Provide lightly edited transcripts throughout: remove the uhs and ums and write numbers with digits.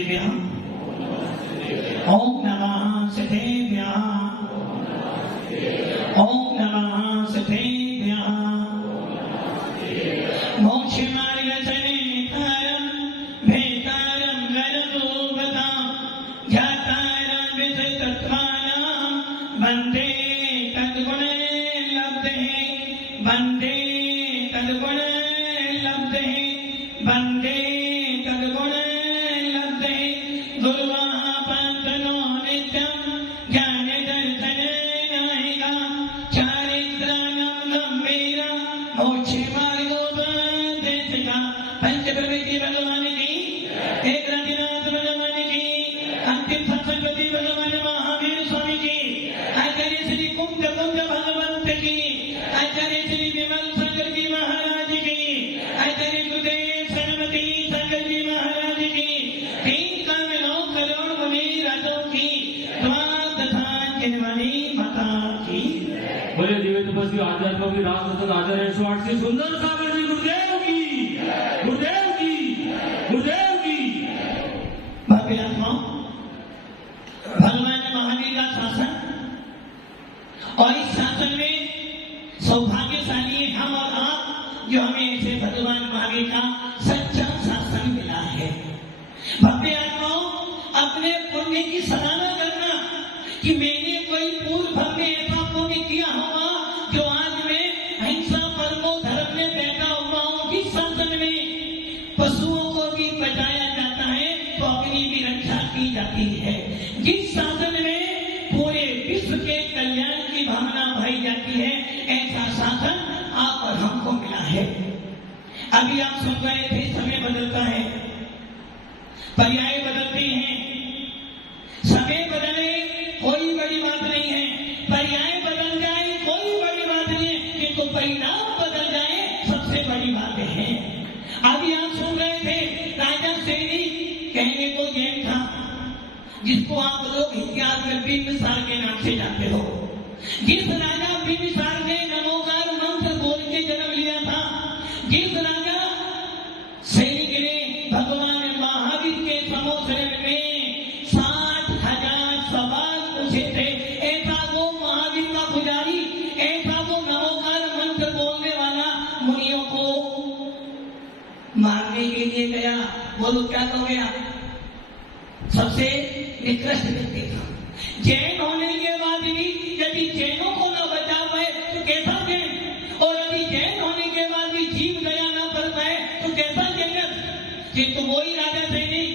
सिद्धेभ्यः ओम नमः सिद्धेभ्यः ओम नमः सिद्धेभ्यः मोक्षमार्गजनेतारं भेतारं गणदूपतां ध्यातारं विदितत्वानां वन्दे तद्गुणैर्लब्धे वन्दे तद्गुणैर्लब्धे वन्दे तद्गुणैर्लब्धे गुरुवापन्तनो नित्यं ज्ञानदर्शनेन महिमा चारित्राणां गम्भीरा मोक्षमार्गोपदेशिका पंचप्रवृत्ति भगवान की एक रतिनाथ भगवान की अंतिम सत्संगति भगवान महावीर स्वामी की आचार्य श्री कुंज भगवंत की आचार्य श्री विमल सागर जी महाराज की आचार्य गुरुदेव सरस्वती सागर जी महाराज की 3 करोड़ मुनि राजों की तथा जन्मनी माता की बोले दिव्य तपस्वी आध्यात्म की राजरत्न आचार्य स्वाट से सुंदर सागर जी गुरुदेव की गुरुदेव की गुरुदेव की। भव्य आत्मा भगवान महावीर का शासन और इस शासन में सौभाग्यशाली है हम और आप जो हमें ऐसे भगवान महावीर का सच्चा शासन मिला है। भव्य आत्माओं अपने पुण्य की सराहना करना कि मैंने कोई पूर्व भव्य ऐसा पुण्य किया होगा जो आज मैं अहिंसा परमो धर्म में बैठा हुआ हूँ। जिस शासन में पशुओं को भी बचाया जाता है तो अपनी भी रक्षा की जाती है, जिस शासन में पूरे विश्व के कल्याण की भावना भरी जाती है, ऐसा शासन आप और हमको मिला है। अभी आप सुन रहे थे समय बदलता है, पर्याय बदलते हैं। समय बदले कोई बड़ी बात नहीं है, पर्याय बदल जाए कोई बड़ी बात नहीं है, किंतु परिणाम बदल जाए सबसे बड़ी बात है। अभी आप सुन रहे थे राजा सैनी कहने को जैन था, जिसको आप लोग इतिहास में बिंबिसार के नाम से जानते हो। जिस राजा बिंबिसार ने नमोकार मंत्र बोल के जन्म लिया था, जिस राजा सैनिक ने भगवान महावीर के समोसरण में 60,000 सवाल पूछे थे, ऐसा वो महावीर का पुजारी, ऐसा वो नमोकार मंत्र बोलने वाला मुनियों को मारने के लिए गया। वो लोग क्या हो गया, सबसे निकृष्ट व्यक्ति था। जैन होने के बाद भी यदि जैनों को न बचा पाए तो कैसा जैन, और यदि जैन होने के बाद भी जीव दया न कर पाए तो कैसा जैनत। किंतु वही राजा सैनिक,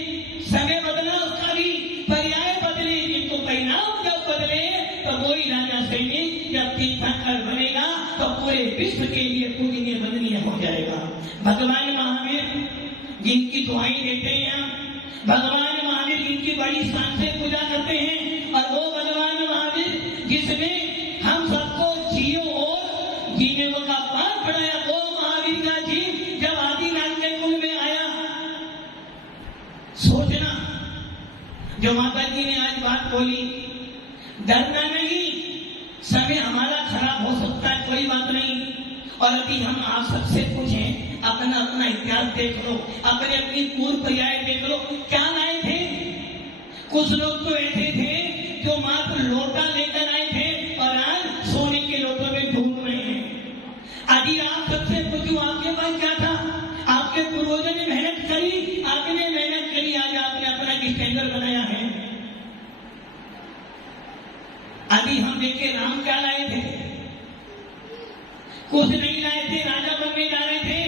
समय बदला उसका भी, पर्याय बदले, किंतु परिणाम जब बदले तो वही राजा सैनिक जब तीर्थंकर बनेगा तो पूरे विश्व के लिए पूजनीय वंदनीय हो जाएगा। भगवान महावीर जिनकी दुआएं देते हैं हम, भगवान महावीर जिनकी बड़ी शान से पूजा करते हैं, और वो भगवान महावीर जिसने हम सबको जियो और जीने का पाठ पढ़ाया, वो महावीर का जीव जब आदिनाथ के कुल में आया। सोचना जो माता जी ने आज बात बोली, डरना नहीं, समय हमारा खराब हो सकता है, कोई बात नहीं। और अभी हम आप सबसे पूछें, अपना अपना इतिहास देख लो, अपने अपनी पूर्व पर्याय देख लो, क्या लाए थे। कुछ लोग तो ऐसे थे जो मात्र लोटा लेकर आए थे और आज सोने के लोटों में ढूंढ रहे हैं। अभी आप सबसे पूछूं, आपके पास क्या था, आपके पूर्वजों ने मेहनत करी, आपने मेहनत करी, आज आपने अपना स्टैंडर्ड बनाया है। अभी हम देखे राम क्या लाए थे, कुछ नहीं लाए थे, राजा बनने जा रहे थे,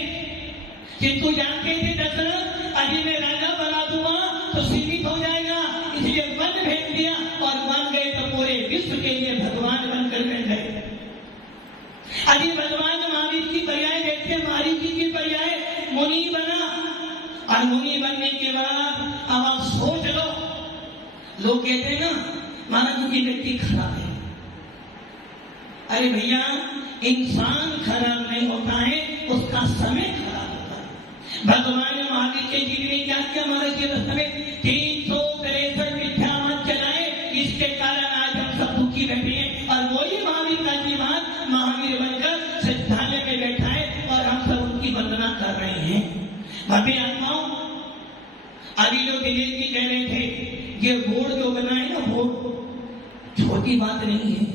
किंतु जानते थे दशरथ अभी मैं राजा बना दूंगा तो सीमित हो जाएगा, इसलिए वन भेज दिया और बन गए तो पूरे विश्व के लिए भगवान बनकर मिल गए। अभी भगवान महावीर की पर्याय देखते, महावीर जी की पर्याय मुनि बना, और मुनि बनने के बाद अब आप सोच लो, लोग कहते हैं ना महाराज जी व्यक्ति खराब है। अरे भैया, इंसान खराब नहीं होता है, उसका समय खराब होता है। भगवान महावीर के जीवन ने क्या किया, महाराज जी में 363 मिथ्या मत चलाए, इसके कारण आज हम सब दुखी बैठे हैं। और वही महावीर का जीवन महावीर बनकर सिद्धालय में बैठा है और हम सब उनकी वंदना कर रहे हैं। भव्य आत्माओं, अभी लोग दिनेश जी कह रहे की बात नहीं है।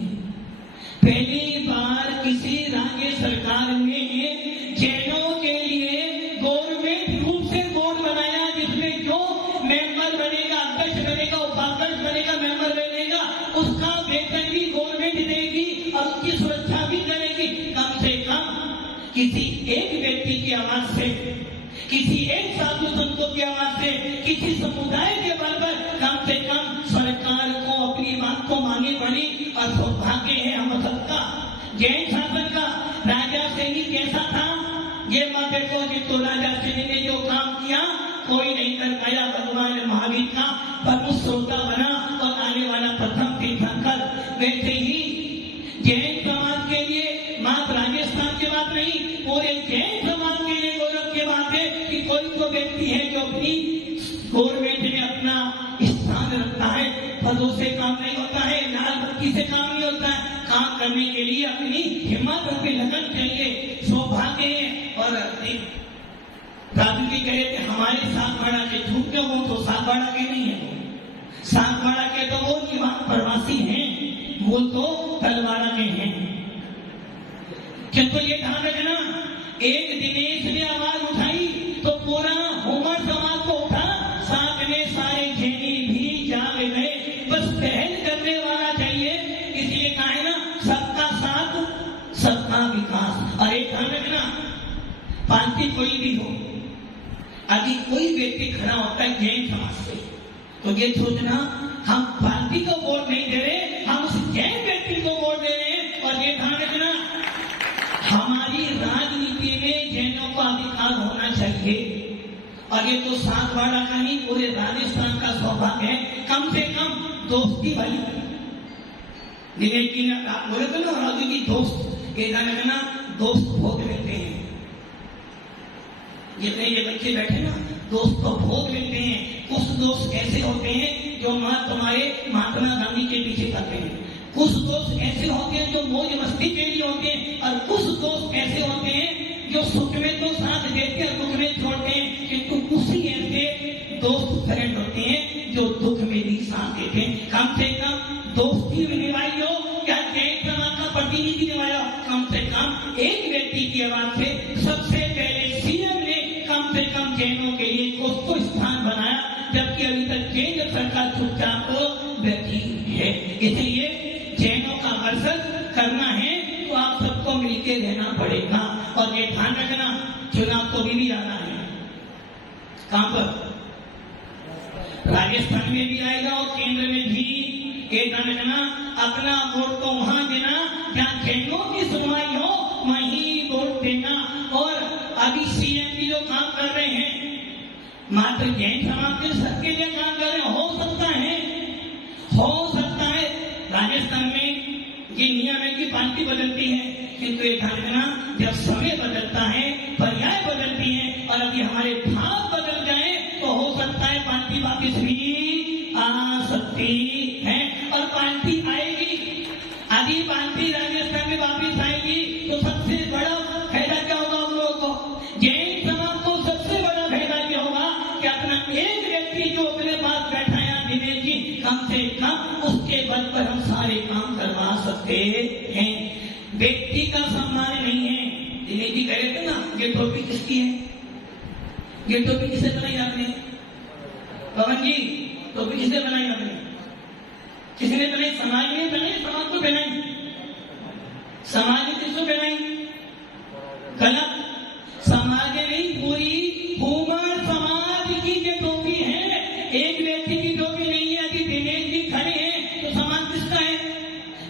पहली बार किसी राज्य सरकार ने जैनों के लिए गवर्नमेंट रूप से बोर्ड बनाया, जिसमें जो मेंबर बनेगा, अध्यक्ष बनेगा, उपाध्यक्ष बनेगा, मेंबर बनेगा, उसका वेतन भी गवर्नमेंट देगी और उसकी सुरक्षा भी करेगी। कम से कम किसी एक व्यक्ति की आवाज से, किसी एक साधु संतों की आवाज से, किसी समुदाय के बल पर कम से कम सरकार को अपनी बात को माननी पड़ी। और सौभाग्य है हम सबका, जैन शासन का। राजा सैनी कैसा था ये मत देखो कि तो राजा सैनी ने जो काम किया कोई नहीं कर पाया। भगवान महावीर का परम श्रोता बना और आने वाला प्रथम तीर्थंकर। वैसे ही जैन समाज के लिए मात्र राजस्थान की बात नहीं, पूरे जैन समाज के लिए गौरव की बात है कि कोई तो व्यक्ति है जो अपनी गवर्नमेंट में अपना स्थान रखता है। पदों से काम नहीं होता है, लाल बत्ती से काम नहीं होता है। काम करने के लिए अपनी हिम्मत और लगन चाहिए। सौभाग्य है। और दादू जी कह रहे थे हमारे सातवाड़ा के झूठ के, वो तो सातवाड़ा के नहीं है, वो सातवाड़ा के तो वो निवास प्रवासी हैं, वो तो तलवाड़ा के हैं। किंतु ये ध्यान रखना, एक दिनेश ने आवाज उठाई तो पूरा हुमर समाज को उठा, साथ में सारे जैनी भी जाग गए। बस पहल करने वाला चाहिए, इसलिए कहा है ना, सबका साथ सबका विकास। और एक ध्यान रखना, पार्टी कोई भी हो, अभी कोई व्यक्ति खड़ा होता है जैन समाज से, तो ये सोचना हम पार्टी को वोट नहीं दे रहे, हम उस जैन व्यक्ति को वोट दे रहे हैं। और ये ध्यान रखना, हमारी राजनीति में जैनों का अधिकार होना चाहिए। और ये तो सातवाड़ा का नहीं, पूरे राजस्थान का सौभाग्य है। कम से कम दोस्ती वाली, दिनेश जी ने आप बोले थे ना राजू की दोस्त, ये ध्यान रखना, दोस्त बहुत मिलते हैं। जितने ये बच्चे बैठे ना, दोस्त तो बहुत मिलते हैं। कुछ दोस्त ऐसे होते हैं जो तुम्हारे महात्मा गांधी के पीछे करते हैं, कुछ दोस्त ऐसे होते हैं जो मौज मस्ती के लिए होते हैं, और कुछ दोस्त ऐसे होते हैं जो सुख में तो साथ देते हैं, दुख में छोड़ते हैं। किंतु कुछ ही ऐसे दोस्त फ्रेंड होते हैं जो दुख में भी साथ देते हैं। कम से कम दोस्ती में निभाई हो, क्या जैन समाज का प्रतिनिधि निभाया, कम से कम एक व्यक्ति की आवाज से सबसे पहले सीएम ने कम से कम जैनों के लिए कुछ तो स्थान बनाया, जबकि अभी तक केंद्र सरकार चुपचाप बैठी है। इसलिए जैनों का वर्षन करना है तो आप सबको मिलकर रहना पड़ेगा। और ये ध्यान रखना, चुनाव तो भी आना है। कहां पर? राजस्थान में भी आएगा और केंद्र में भी। ये ध्यान रखना, अपना वोट तो वहां देना जहां जैनों की सुनवाई हो, वहीं वोट देना। और अभी सीएम भी जो काम कर रहे हैं, मात्र जैन समाज के सबके लिए काम कर रहे हैं। हो सकता है राजस्थान में ये नियम है कि पार्टी बदलती है, किंतु ये ध्यान रखना, जब समय बदलता है, पर्याय बदलती है, और अभी हमारे भाव बदल जाए तो हो सकता है पार्टी वापिस भी आ सकती है। और पार्टी आएगी, अभी पार्टी राजस्थान में वापिस आएगी तो सबसे बड़ा फायदा क्या होगा हम लोगों को? जैन समाज को सबसे बड़ा फायदा क्या होगा कि अपना एक व्यक्ति जो अपने पास बैठा है दिनेश जी, कम से कम उसके बल पर हम सारे काम करवा सकते हैं। व्यक्ति का सम्मान नहीं है। दिनेश जी कह रहे थे ना, ये टोपी किसकी है? ये टोपी किसे बनाई आपने? पवन जी, टोपी किसने बनाई आपने? किसने बनाई? समाज ने बनाई, समाज को बनाई, समाज ने किसको बनाई? गलत, समाज ने नहीं, पूरी हुमर समाज की ये टोपी है, एक व्यक्ति की टोपी नहीं है। अभी दिनेश जी खड़े हैं तो समाज किसका है?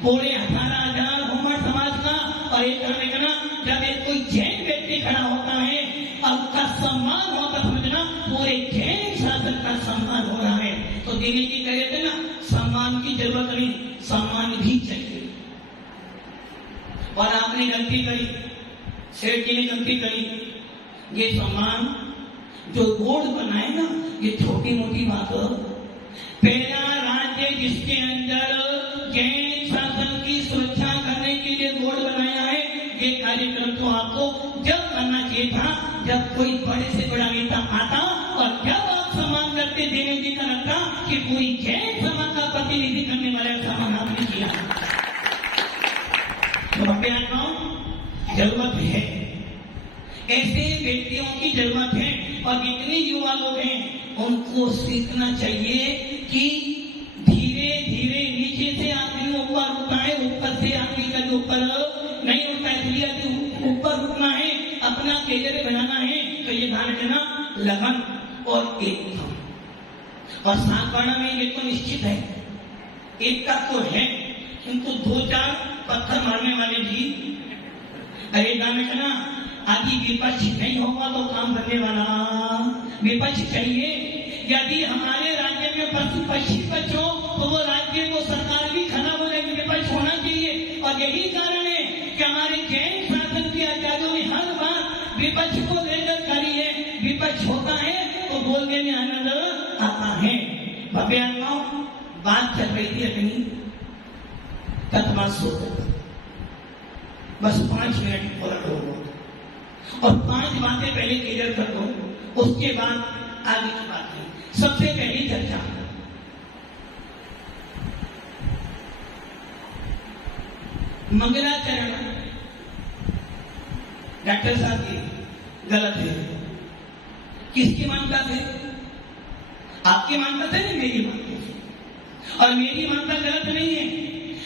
पूरे 18,000 हुमर समाज का। और एक देखना, जब एक कोई जैन व्यक्ति खड़ा होता है और उसका सम्मान होता, समझना पूरे जैन शासन का सम्मान हो रहा है। तो दिनेश जी कह रहे थे ना, सम्मान की जरूरत नहीं, सम्मान भी चाहिए। और आपने गलती करी, सेठ जी ने गलती करी। ये सम्मान जो बोर्ड बनाए ना, ये छोटी मोटी बात हो। पहला राज्य जिसके अंदर जैन शासन की सुरक्षा करने के लिए बोर्ड बनाया है, ये कार्यक्रम तो आपको जब करना चाहिए था जब कोई बड़े से बड़ा नेता आता, और जब आप सम्मान करते देने जी का लगता कि पूरी जैन समाज का प्रतिनिधि करने वाला सम्मान आपने किया। तो जरूरत है, ऐसे व्यक्तियों की जरूरत है। और जितने युवा लोग हैं उनको सीखना चाहिए कि धीरे धीरे नीचे से आदमी ऊपर उठता है, ऊपर से आदमी का जो ऊपर नहीं उठता है, इसलिए ऊपर उठना है, अपना कैरियर बनाना है। तो ये ध्यान रखना, लगन और एकता। और सातवाड़ा में ये तो निश्चित है, एकता तो है, किंतु दो चार पत्थर मारने वाले भी। अरे ध्यान रखना, आदि विपक्ष नहीं होगा तो काम करने वाला विपक्ष चाहिए। यदि हमारे राज्य में पशु बच्चों तो वो राज्य को सरकार भी खराब हो जाएगी, विपक्ष होना चाहिए। और यही कारण है कि हमारे जैन शासन के आचार्यों ने हर बार विपक्ष को लेकर करी है। विपक्ष होता है तो बोलने में आनंद आता है। भव्यात्माओं, बात चल रही थी अपनी तत्वा सोच, बस 5 मिनट बोला दो और 5 बातें पहले क्लियर कर दो, उसके बाद आगे की बातें। सबसे पहली चर्चा, मंगलाचरण डॉक्टर साहब की गलत है। किसकी मान्यता है? आपकी मान्यता है, मेरी मान्यता है। और मेरी मान्यता गलत नहीं है,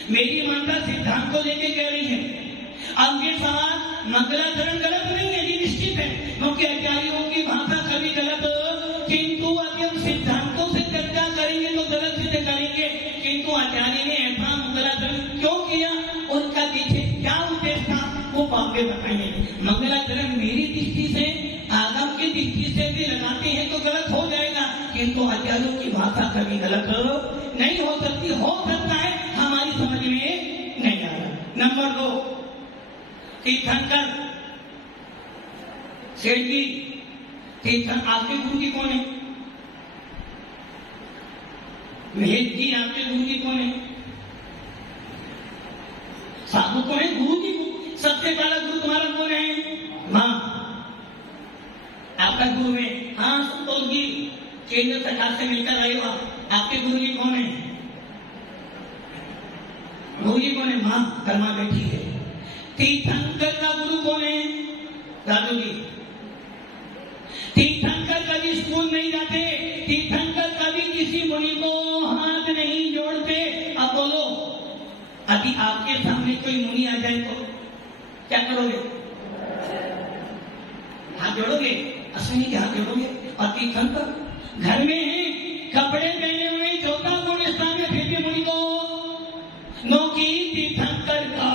मेरी मान्यता सिद्धांत को लेके कह रही है। अब ये सवाल मंगलाचरण गलत नहीं है, ये निश्चित है, क्योंकि आचार्यों की भाषा कभी गलत, किंतु अभी हम सिद्धांतों से चर्चा करेंगे तो गलत सिद्ध करेंगे। किंतु आचार्य ने ऐसा मंगलाचरण क्यों किया, उनका पीछे क्या उद्देश्य था, वो बातें बताएंगे। मंगलाचरण मेरी दृष्टि से, आगम की दृष्टि से भी लगाते हैं तो गलत हो जाएगा, किंतु आचार्यों की भाषा कभी गलत नहीं हो सकती। हो सकता है हमारी समझ में नहीं आ रहा। नंबर 2, तीर्थंकर सेठ जी, तीर्थंकर आपके गुरु जी कौन है? महेश जी, आपके गुरु जी कौन है? साधु कौन है? गुरु जी। सबसे पहला गुरु तुम्हारा कौन है? मां। आपका गुरु है? हाँ संतोष जी, केंद्र सरकार से मिलकर आए हो। आपके गुरु जी कौन है? गुरु जी कौन है? मां कर्मा बैठी है। तीर्थंकर का गुरु कौन है? दादू जी। तीर्थंकर कभी स्कूल नहीं जाते, तीर्थंकर कभी किसी मुनि को हाथ नहीं जोड़ते। अब बोलो, अभी आपके सामने कोई मुनि आ जाए तो क्या करोगे? हाथ जोड़ोगे? अश्विनी के हाथ जोड़ोगे। और तीर्थंकर घर में है, कपड़े पहने हुए, चौथा गुण स्थान में, फिर भी मुनि को नौकी तीर्थंकर का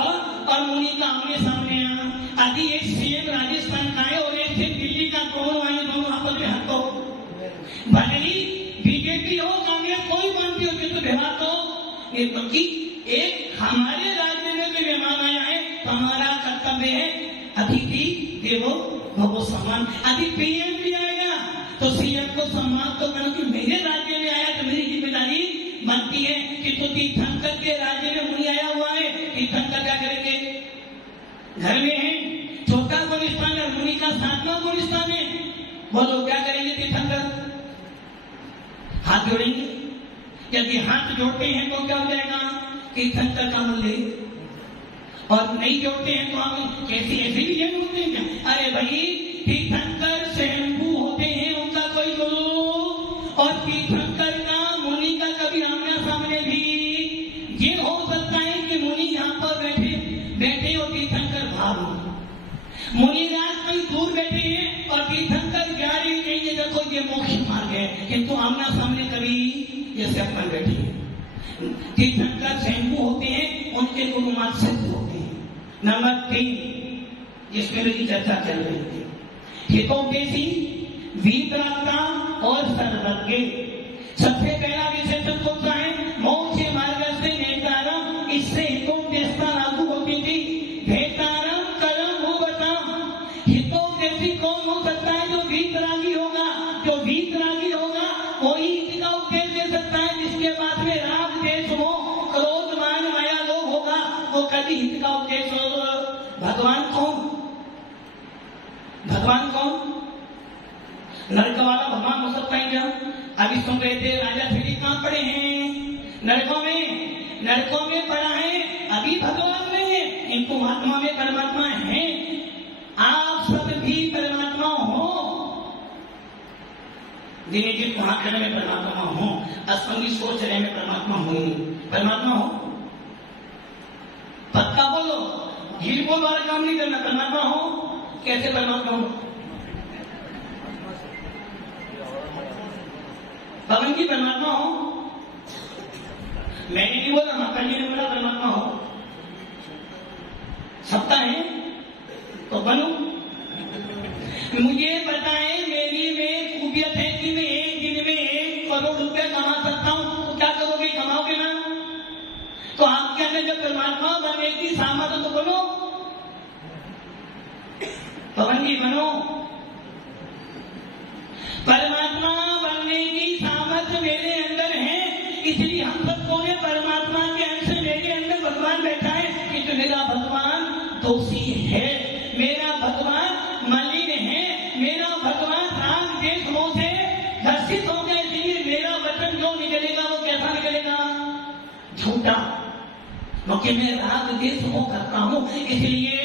और मुनि का आमने सामने आना। आदि एक सीएम राजस्थान का है और एक दिल्ली का, दोनों आए, दोनों आपस में हाथ तो भले ही बीजेपी हो कांग्रेस कोई मानती हो, किंतु व्यवहार तो क्योंकि एक हमारे राज्य में कोई मेहमान आया है तो हमारा कर्तव्य है अतिथि देवो भवो सम्मान। अभी पीएम भी आएगा तो सीएम को सम्मान तो करना, कि मेरे राज्य में आया तो मेरी जिम्मेदारी बनती है। कि तो तीर्थंकर के राज्य में मुनि आया हुआ है, तीर्थंकर क्या करेंगे? घर में है, चौथा गुण स्थान है, मुनि का 7वां गुण स्थान है। बोलो क्या करेंगे? तीर्थंकर हाथ जोड़ेंगे। यदि हाथ जोड़ते हैं तो क्या हो जाएगा? तीर्थंकर का मूल्य। और नहीं जोड़ते हैं तो हम कैसे ऐसे भी जैन होते हैं क्या? अरे भाई, तीर्थंकर स्वयंभू होते हैं, उनका कोई गुरु, और तीर्थंकर का मुनि का कभी आमने सामने भी ये हो सकता है कि मुनि यहाँ पर बैठे और तीर्थंकर बाहर हो। मुनि राज कहीं दूर बैठे हैं और तीर्थंकर ग्यारह कहेंगे देखो ये मोक्ष मार्ग है, किंतु आमना सामने कभी जैसे अपन बैठे हैं। तीर्थंकर स्वयंभू होते हैं, उनके गुरु मार्ग सिद्ध होते हैं। नंबर 3, जिसमें मेरी चर्चा चल रही थी, हितोपदेशी, वीतरागता और सर्वज्ञ। सबसे पहला विशेषण कौन सा है? मोक्ष मार्ग से नेतारम, इससे हितोपदेशता लागू होती थी। भेतारम करम हो बता। हितोपदेशी कौन हो सकता है? जो वीतरागी होगा। जो वीतरागी होगा वही हित का उपदेश दे सकता है। जिसके बाद में राग देश हो, क्रोध मान माया लोभ होगा, वो कभी हित का उपदेश होगा। भगवान कौन? भगवान कौन? नरक वाला भगवान हो सकता है क्या? अभी सुन रहे थे राजा थेरी कहाँ पड़े हैं? नरकों में पड़ा है, अभी भगवान में है। इनको महात्मा में परमात्मा है। आप सब भी परमात्मा हो, जिन्हें जिन महात्मा में परमात्मा हो, असंगी सोच रहे में परमात्मा हो। पक्का बोलो, झील को द्वारा काम नहीं करना, परमात्मा हो। कैसे परमात्मा हो? पवन जी परमात्मा हो? मैंने नहीं बोला, माता जी ने बोला परमात्मा हो। सत्ता है तो बनो। मुझे पता है मेरी में खूबियत है कि मैं एक दिन में 1 करोड़ रुपया कमा सकता हूं। तो क्या करोगे? कमाओगे ना? तो आपके अंदर जब परमात्मा बनने की सामर्थ्य तो बनो, पवन जी बनो। परमात्मा बनने की सामर्थ्य मेरे अंदर है, इसलिए हम सबको ने परमात्मा के अंश मेरे अंदर भगवान बैठा है। कि मेरा भगवान दोषी है, मेरा भगवान मलिन है, मेरा भगवान राग देश मोह से घर्षित हो गया, इसलिए मेरा वचन जो निकलेगा वो कैसा निकलेगा? झूठा। क्योंकि मैं राग देश मोह करता हूं, इसलिए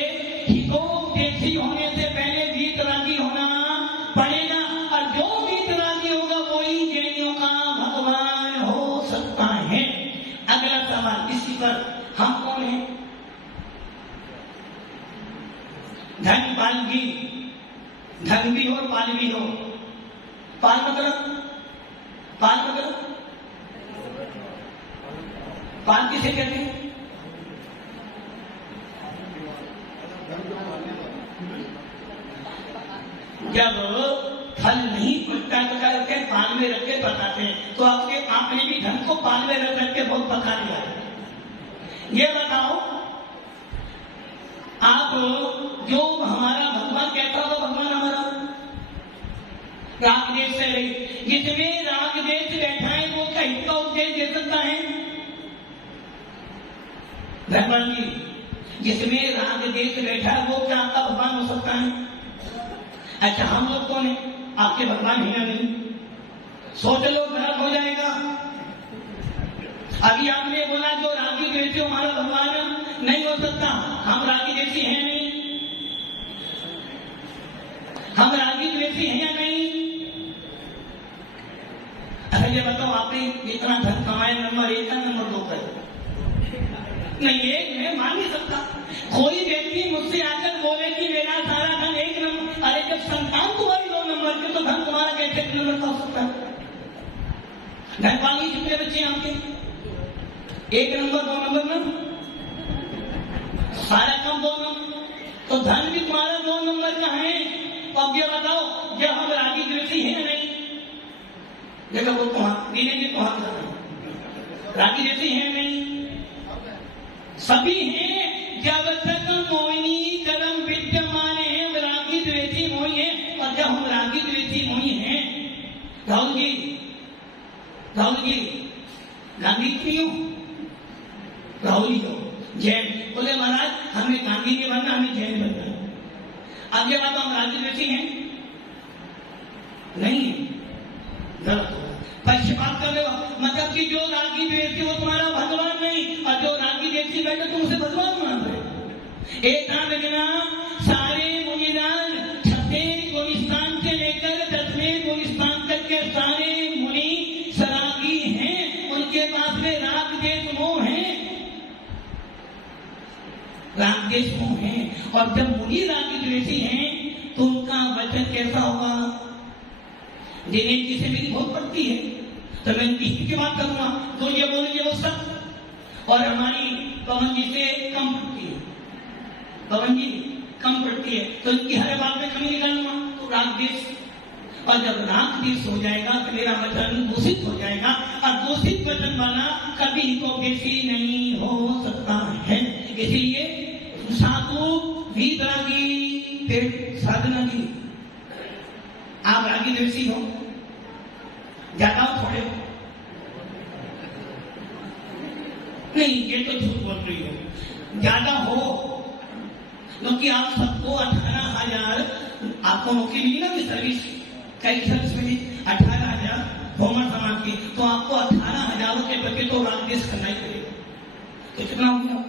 हितोपदेशी होने से पहले वीतरागी होना पड़ेगा। और जो वीतरागी होगा वही जैनियों का भगवान हो सकता है। अगला सवाल इसी पर, हम कौन है? धनपाल जी, धन भी हो पाल भी हो। पाल मतलब पाल किसे कहते हैं? जब फल नहीं पकता तो क्या करते हैं? पाल में रख के पकाते हैं। तो आपने भी धन को पाल में रख के बहुत पका लिया है। ये बताओ, आप जो हमारा भगवान कहता हो, भगवान हमारा राग देश से रही, जिसमें राग देश बैठा है वो क्या हित का उपदेश दे सकता है? भगवान जी, जिसमें राग देश बैठा है वो क्या आपका भगवान हो सकता है? अच्छा, हम लोग कौन है? आपके भगवान है या नहीं? सोच लो, गलत हो जाएगा। अभी आपने बोला जो रागी द्वेषी हमारा भगवान नहीं हो सकता। हम रागी द्वेषी हैं नहीं? हम रागी द्वेषी हैं या नहीं? अच्छा ये बताओ, आपने इतना धन कमाया, नंबर 1 का नंबर 2 का? नहीं, एक मैं मान नहीं सकता। कोई व्यक्ति मुझसे आकर बोले कि मेरा सारा धन 1 नंबर, अरे जब संतान तुम्हारी 2 नंबर की तो धन तुम्हारा कैसे 1 नंबर का हो सकता है? धन पाली कितने बच्चे हैं आपके? 1 नंबर 2 नंबर ना, सारा कम 2 नंबर, तो धन भी तुम्हारा 2 नंबर का है। तो अब ये बताओ, जब हम रागी द्वेषी हैं नहीं? देखो वो रागी द्वेषी हैं नहीं? सभी हैं। जब तक मोहिनी कर्म विद्यमान है, हम रागी द्वेषी मोही है। और जब हम रागी द्वेषी मोही हैं, राहुल जी गांधी क्यों? राहुल जी हो जैन, बोले महाराज हमें गांधी नहीं बनना, हमें जैन बनना है। अब ये बात हम रागी द्वेषी हैं नहीं है? गलत हो, पक्षपात कर रहे हो। मतलब कि जो रागी द्वेषी वो तुम्हारा भगवान नहीं, और जो रागी द्वेषी बैठे तुमसे भगवान मान रहे। एक ध्यान रखना, सारे मुनिदान 6वें गुलिस्तान से लेकर 10वें गुलिस्तान तक के सारे मुनि सरागी हैं। उनके पास में राग देश मोह है, राग देश मोह है। और जब मुनि रागी द्वेषी हैं तो उनका वचन कैसा होगा? जिन्हें जिसे मेरी बहुत पड़ती है, तो मैं किसी की बात करूंगा तो ये बोलेंगे वो सब, और हमारी पवन जी से कम पड़ती है, पवन जी कम पड़ती है, तो इनकी हर बात में कमी निकालूंगा। तो राग देश, और जब राग देश हो जाएगा तो मेरा वचन दूषित हो जाएगा, और दूषित वचन वाला कभी हितोपदेशी नहीं हो सकता है। इसलिए साधु वीतरागी, फिर साधना की। आप रागी द्वेषी हो, ज्यादा हो थोड़े हो? नहीं, ये तो झूठ बोल रही हो, ज्यादा हो। क्योंकि आप सबको 18,000 आपको नौकरी मिली ना कि सर्विस, कई सर्विस मिली 18,000 गवर्नमेंट की, तो आपको 18,000 रुपये बचे तो राजदेश करना ही पड़ेगा। तो कितना हो गया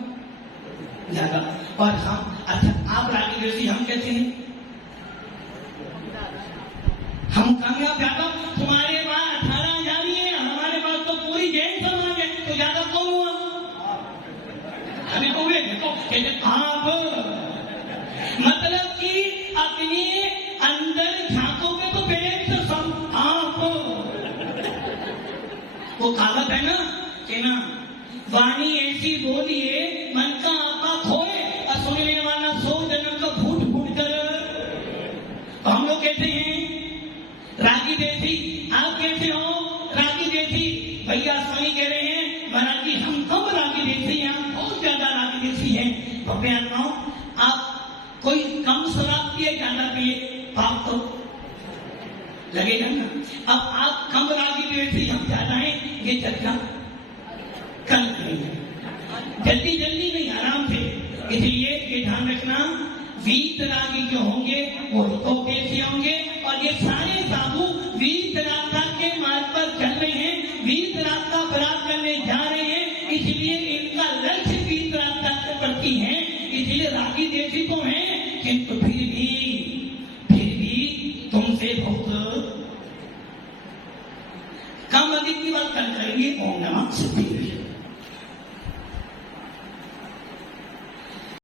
ज्यादा। और हम अच्छा आप रागी देशी, हम कैसे हैं, हम कामयाब ज्यादा। तुम्हारे पास 18,000 ही है, हमारे पास तो पूरी जैन समाज है, तो ज्यादा कौन हुआ? अभी तो वे देखो कहते आप मतलब कि अपने अंदर झांकोगे तो पेट सब आप। वो कहावत है ना कि ना वाणी ऐसी बोलिए मन का आपा खोए और सुनने वाला 100 जन्म का फूट फूट कर। तो हम लोग कहते हैं रागी देसी, आप कैसे हो रागी देसी? भैया स्वामी कह रहे हैं महाराज जी हम कम रागी देसी हैं, हम बहुत ज्यादा रागी देसी हैं। भव्य आत्माओं, आप कोई कम शराब पिए ज्यादा पिए पाप तो लगेगा ना। अब आप कम रागी देसी, हम ज्यादा हैं, ये चर्चा कल करेंगे, जल्दी जल्दी नहीं, आराम से। इसलिए ये ध्यान रखना, वीतरागी जो होंगे वो हितोपदेशी होंगे, और ये सारे साधु वीतरागता के मार्ग पर चल रहे हैं, वीतरागता प्राप्त करने जा रहे हैं, इसलिए इनका लक्ष्य वीतरागता के प्रति है। इसलिए रागी देशी तो हैं, किंतु फिर भी तुमसे बहुत कम अधिक की बात कर करेंगे। ओम नमः शिवाय।